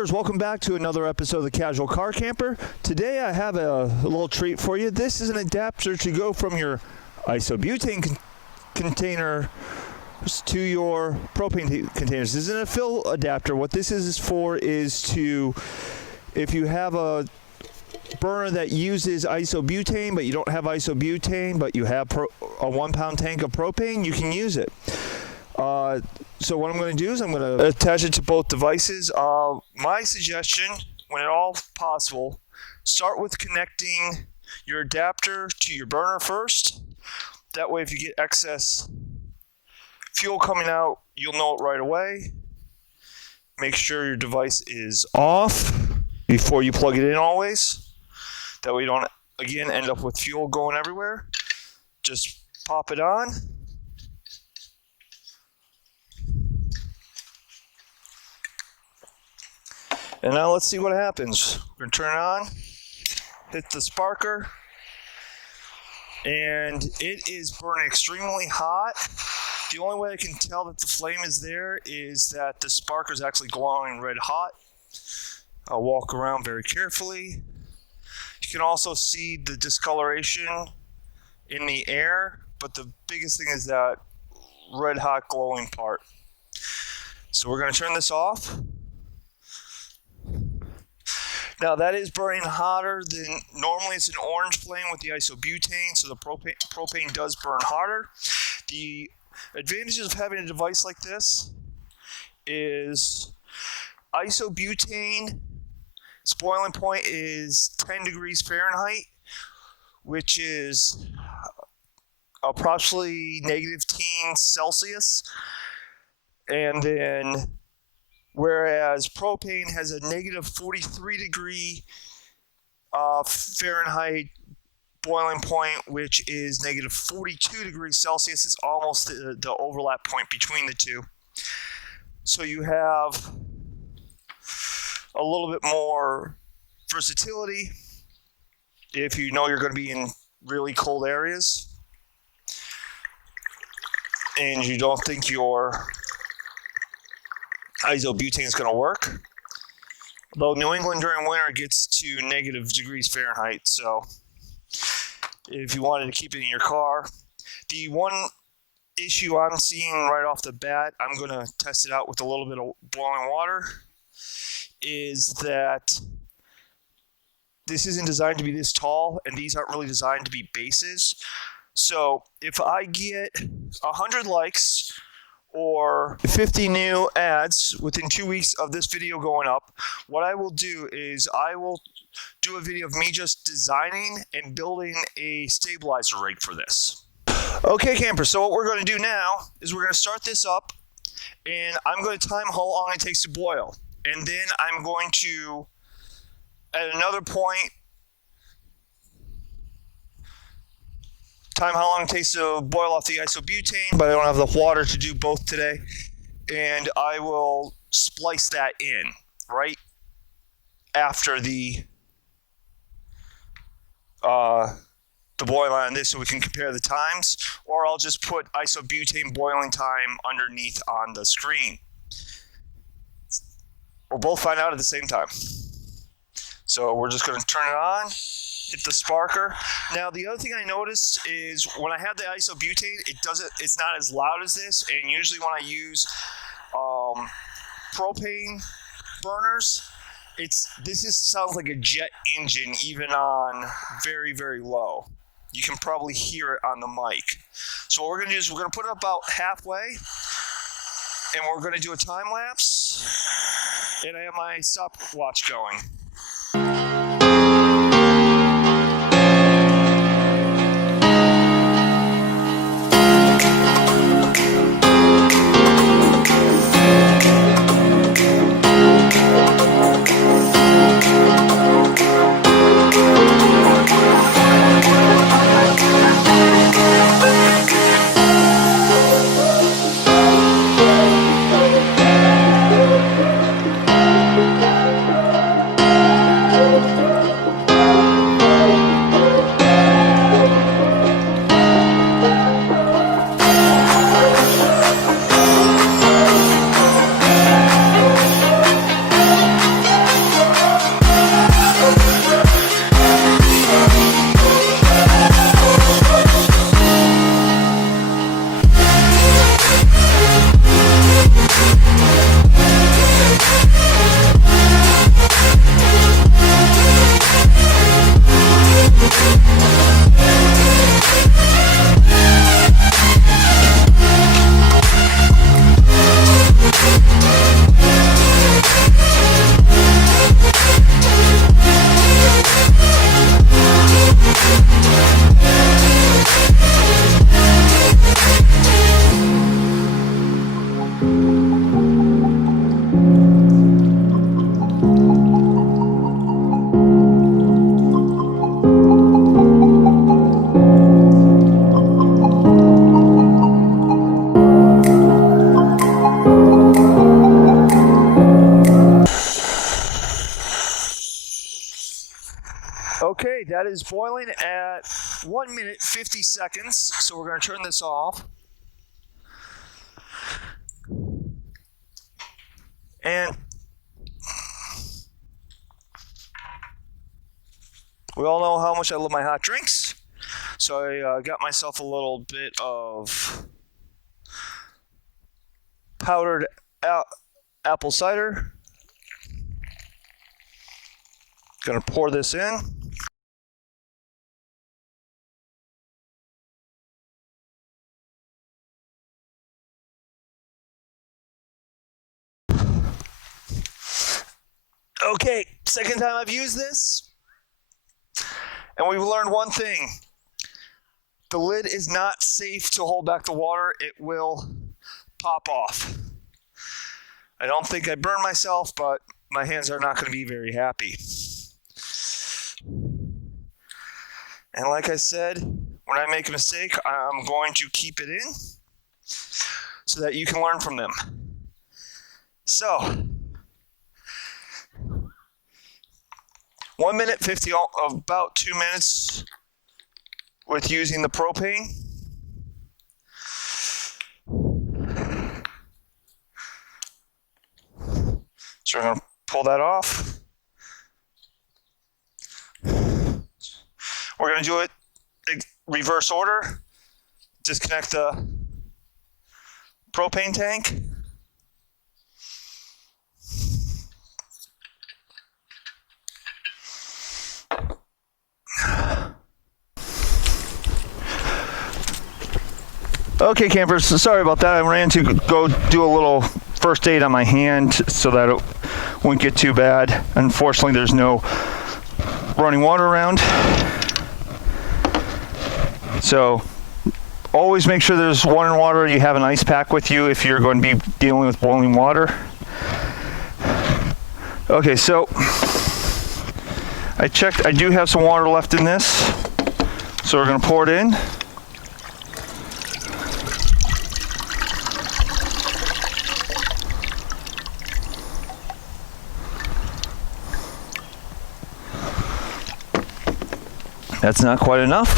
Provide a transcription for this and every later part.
campers, welcome back to another episode of the Casual Car Camper. Today I have a little treat for you. This is an adapter to go from your isobutane container to your propane containers. This isn't a fill adapter. What this is for is to, if you have a burner that uses isobutane but you don't have isobutane but you have a 1 pound tank of propane, you can use it. So what I'm going to do is I'm going to attach it to both devices. My suggestion, when at all possible, start with connecting your adapter to your burner first. That way if you get excess fuel coming out, you'll know it right away. Make sure your device is off before you plug it in always. That way you don't, again, end up with fuel going everywhere. Just pop it on. And now let's see what happens. We're going to turn it on, hit the sparker, and it is burning extremely hot. The only way I can tell that the flame is there is that the sparker is actually glowing red hot. I'll walk around very carefully. You can also see the discoloration in the air, but the biggest thing is that red hot glowing part. So we're going to turn this off. Now that is burning hotter than normally. It's an orange flame with the isobutane, so the propane does burn hotter. The advantages of having a device like this is isobutane, its boiling point is 10 degrees Fahrenheit, which is approximately -10 Celsius, and then whereas propane has a -43 degree Fahrenheit boiling point, which is -42 degrees Celsius. It's almost the overlap point between the two. So you have a little bit more versatility if you know you're going to be in really cold areas and you don't think your isobutane is going to work. Though New England during winter gets to -degrees Fahrenheit, so if you wanted to keep it in your car. The one issue I'm seeing right off the bat, I'm going to test it out with a little bit of boiling water, is that this isn't designed to be this tall, and these aren't really designed to be bases. So if I get 100 likes or 50 new ads within 2 weeks of this video going up, what I will do is I will do a video of me just designing and building a stabilizer rig for this. Okay, campers, so what we're going to do now is we're going to start this up, and I'm going to time how long it takes to boil. And then I'm going to, at another point, time how long it takes to boil off the isobutane, but I don't have the water to do both today. And I will splice that in right after the boil on this so we can compare the times, or I'll just put isobutane boiling time underneath on the screen. We'll both find out at the same time. So we're just going to turn it on, hit the sparker. Now the other thing I noticed is when I have the isobutane, it's not as loud as this, and usually when I use propane burners, this sounds like a jet engine even on very, very low. You can probably hear it on the mic. So what we're going to do is we're going to put it about halfway, and we're going to do a time lapse, and I have my stopwatch going. that is boiling at 1 minute 50 seconds. So we're going to turn this off. And we all know how much I love my hot drinks. So I got myself a little bit of powdered apple cider. Gonna pour this in. Okay, second time I've used this, and we've learned one thing. The lid is not safe to hold back the water. It will pop off. I don't think I burned myself, but my hands are not going to be very happy. And like I said, when I make a mistake, I'm going to keep it in so that you can learn from them. So, 1 minute 50, about 2 minutes with using the propane. So we're going to pull that off. We're going to do it reverse order. Disconnect the propane tank. Okay, campers, sorry about that. I ran to go do a little first aid on my hand so that it wouldn't get too bad. Unfortunately, there's no running water around. So always make sure there's running water. You have an ice pack with you if you're going to be dealing with boiling water. Okay, so I checked. I do have some water left in this. So we're going to pour it in. That's not quite enough.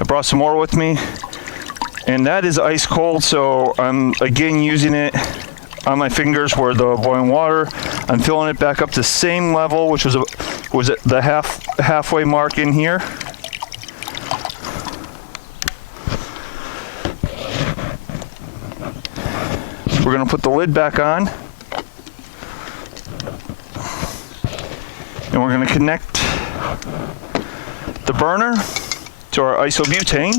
I brought some more with me, and that is ice cold, so I'm again using it on my fingers where the boiling water. I'm filling it back up to the same level, which was at the halfway mark in here. We're gonna put the lid back on. And we're going to connect the burner to our isobutane.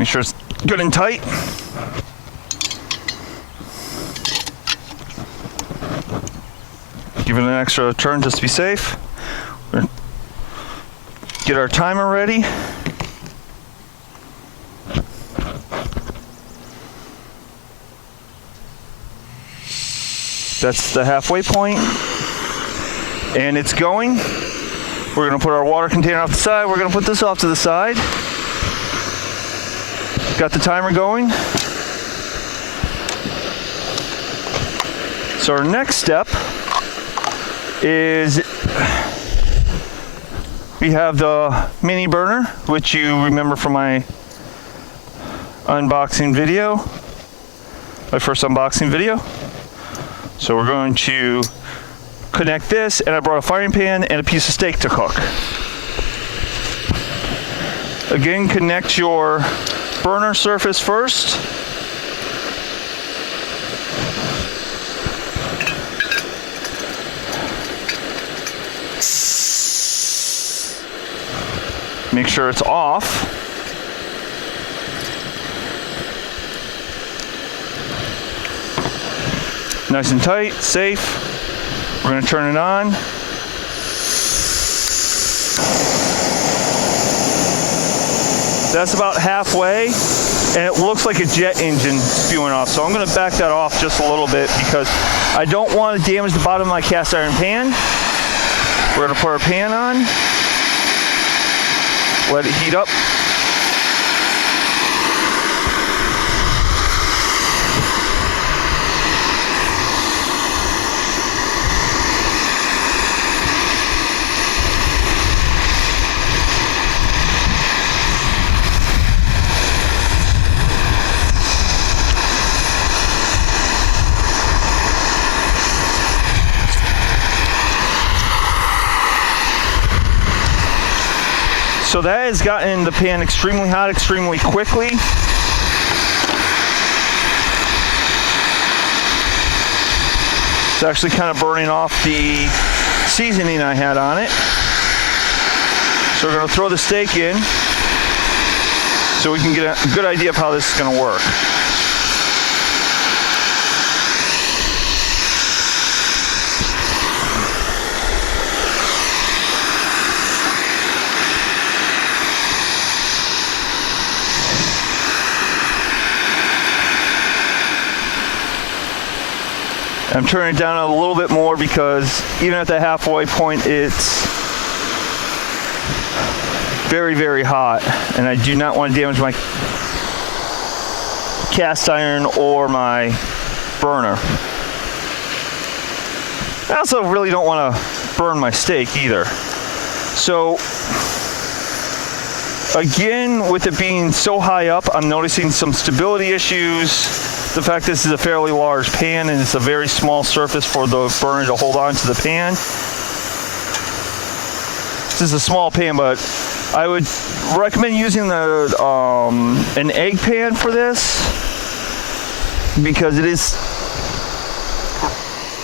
Make sure it's good and tight. Give it an extra turn just to be safe. We're going to get our timer ready. That's the halfway point, and it's going. We're going to put our water container off the side. We're going to put this off to the side. Got the timer going. So our next step is we have the mini burner, which you remember from my unboxing video, my first unboxing video. So we're going to connect this, and I brought a frying pan and a piece of steak to cook. Again, connect your burner surface first. Make sure it's off. Nice and tight, safe. We're going to turn it on. That's about halfway, and it looks like a jet engine spewing off. So I'm going to back that off just a little bit because I don't want to damage the bottom of my cast iron pan. We're going to put our pan on, let it heat up. So that has gotten the pan extremely hot extremely quickly. It's actually kind of burning off the seasoning I had on it. So we're going to throw the steak in so we can get a good idea of how this is going to work. I'm turning it down a little bit more because even at the halfway point, it's very, very hot, and I do not want to damage my cast iron or my burner. I also really don't want to burn my steak either. So again, with it being so high up, I'm noticing some stability issues. The fact this is a fairly large pan and it's a very small surface for the burner to hold on to the pan. This is a small pan, but I would recommend using the an egg pan for this because it is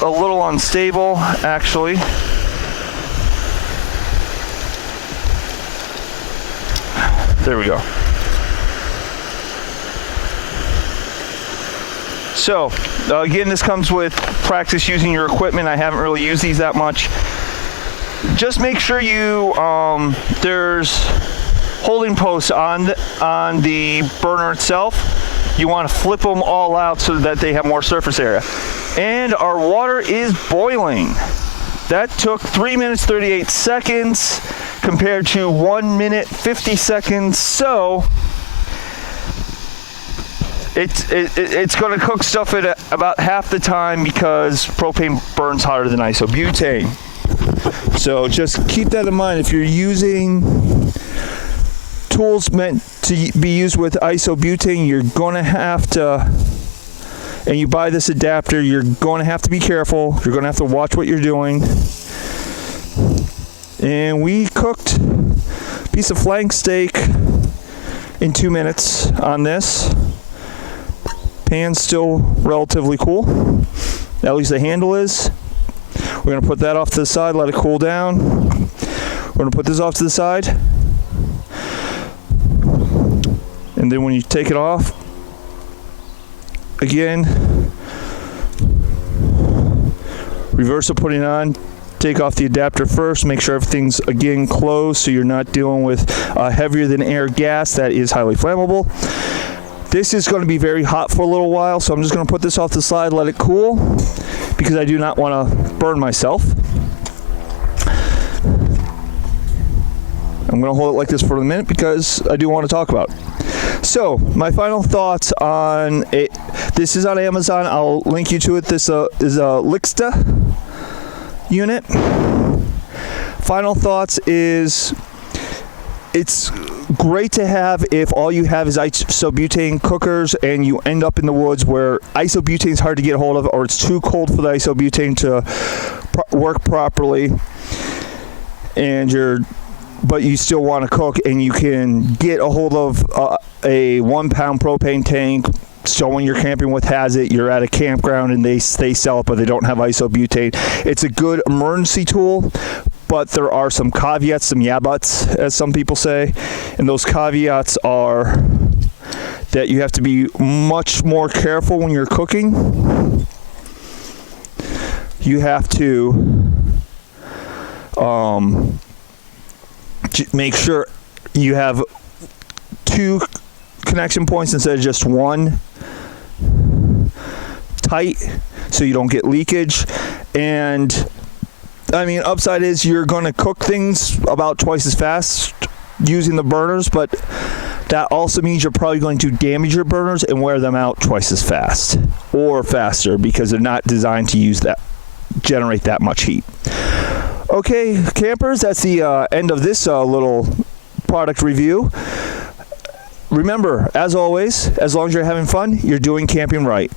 a little unstable, actually. There we go. So, again, this comes with practice using your equipment. I haven't really used these that much. Just make sure you, there's holding posts on the burner itself. You want to flip them all out so that they have more surface area. And our water is boiling. That took 3 minutes 38 seconds compared to 1 minute 50 seconds. So it's going to cook stuff at about half the time because propane burns hotter than isobutane. So just keep that in mind. If you're using tools meant to be used with isobutane, you're going to have to, and you buy this adapter, you're going to have to be careful. You're going to have to watch what you're doing. And we cooked a piece of flank steak in 2 minutes on this. Pan's still relatively cool. At least the handle is. We're going to put that off to the side, let it cool down. We're going to put this off to the side. And then when you take it off, again, reverse of putting it on. Take off the adapter first. Make sure everything's, again, closed so you're not dealing with heavier than air gas that is highly flammable. This is going to be very hot for a little while, so I'm just going to put this off the side, let it cool, because I do not want to burn myself. I'm going to hold it like this for a minute because I do want to talk about it. So, my final thoughts on it. This is on Amazon. I'll link you to it. This is a Lixta unit. Final thoughts is it's great to have if all you have is isobutane cookers and you end up in the woods where isobutane is hard to get a hold of or it's too cold for the isobutane to work properly, and but you still want to cook and you can get a hold of a 1 pound propane tank. Someone you're camping with has it. You're at a campground and they sell it, but they don't have isobutane. It's a good emergency tool, but there are some caveats, some yeah buts, as some people say. And those caveats are that you have to be much more careful when you're cooking. You have to make sure you have 2 connection points instead of just 1. Tight so you don't get leakage, and I mean, upside is you're going to cook things about twice as fast using the burners, but that also means you're probably going to damage your burners and wear them out twice as fast or faster because they're not designed to generate that much heat. Okay, campers, that's the end of this little product review. Remember, as always, as long as you're having fun, you're doing camping right.